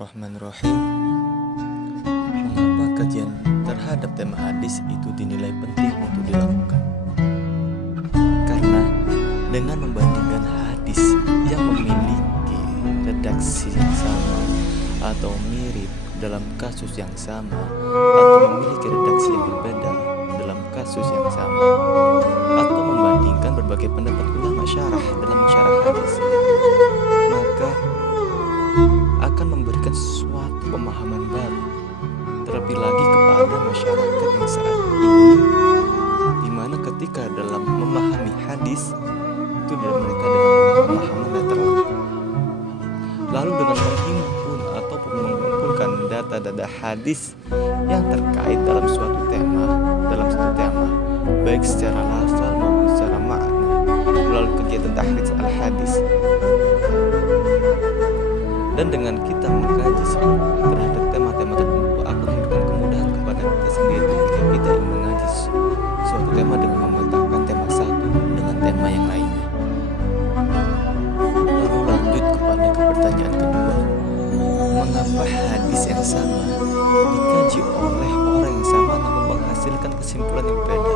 Bismillahirrahmanirrahim. Mengapa kajian terhadap tema hadis itu dinilai penting untuk dilakukan? Karena dengan membandingkan hadis yang memiliki redaksi yang sama atau mirip dalam kasus yang sama, atau memiliki redaksi yang berbeda dalam kasus yang sama, atau membandingkan berbagai pendapat ulama syarah dalam syarah hadis, maka akan memberikan suatu pemahaman baru, terlebih lagi kepada masyarakat yang saat ini, di mana ketika dalam memahami hadis itu mereka dengan pemahaman literal. Lalu dengan menghimpun ataupun mengumpulkan data-data hadis yang terkait dalam suatu tema, baik secara lafal maupun secara makna, melalui kegiatan tahrij al-hadis. Dan dengan kita mengkaji terhadap tema-tema tertentu akan memberikan kemudahan kepada kita sendiri ketika kita ingin mengaji suatu tema dengan memetakan tema satu dengan tema yang lainnya. Lalu lanjut kepada pertanyaan kedua, mengapa hadis yang sama dikaji oleh orang yang sama namun menghasilkan kesimpulan yang berbeda?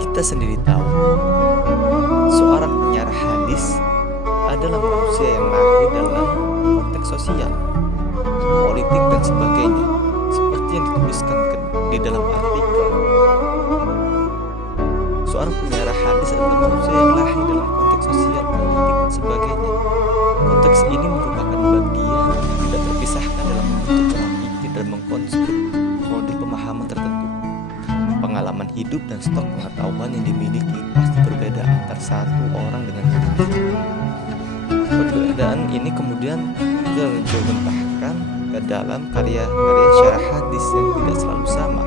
Kita sendiri tahu seorang penyarah hadis adalah manusia yang lahir dalam konteks sosial, politik dan sebagainya, seperti yang dituliskan di dalam artikel. Seorang penyarah hadis adalah manusia yang lahir dalam konteks sosial, politik dan sebagainya. Konteks ini merupakan bagian tidak terpisahkan dalam membentuk pola pikir dan mengkonstruk model pemahaman tertentu. Pengalaman hidup dan stok pengetahuan yang dimiliki pasti berbeda antar satu orang dengan yang lain. Perbedaan ini kemudian terjemahkan ke dalam karya-karya syarah hadis yang tidak selalu sama.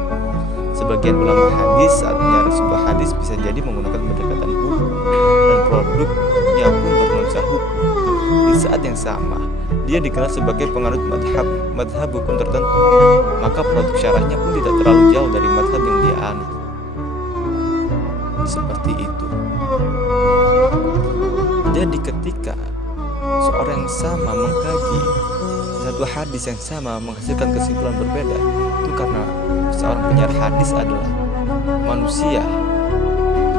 Sebagian ulama hadis saat menyarah sebuah hadis bisa jadi menggunakan pendekatan hukum dan produknya pun bernuansa hukum. Di saat yang sama, dia dikenal sebagai penganut madhab hukum tertentu, maka produk syarahnya pun tidak terlalu jauh dari madhab yang dia anut. Seperti itu. Jadi ketika seorang yang sama mengkaji satu hadis yang sama menghasilkan kesimpulan berbeda, itu karena seorang penyarah hadis adalah manusia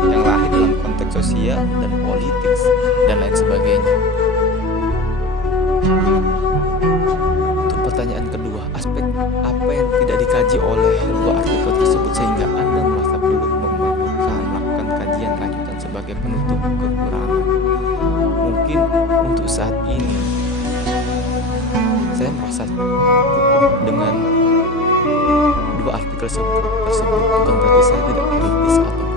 yang lahir dalam konteks sosial dan politik dan lain sebagainya. Untuk pertanyaan kedua, aspek apa yang tidak dikaji oleh dua artikel tersebut sehingga Anda merasa perlu melakukan kajian lanjutan sebagai penutup kekurangan? Mungkin untuk saat ini saya merasa cukup dengan dua artikel tersebut, bukan berarti saya tidak kritis atau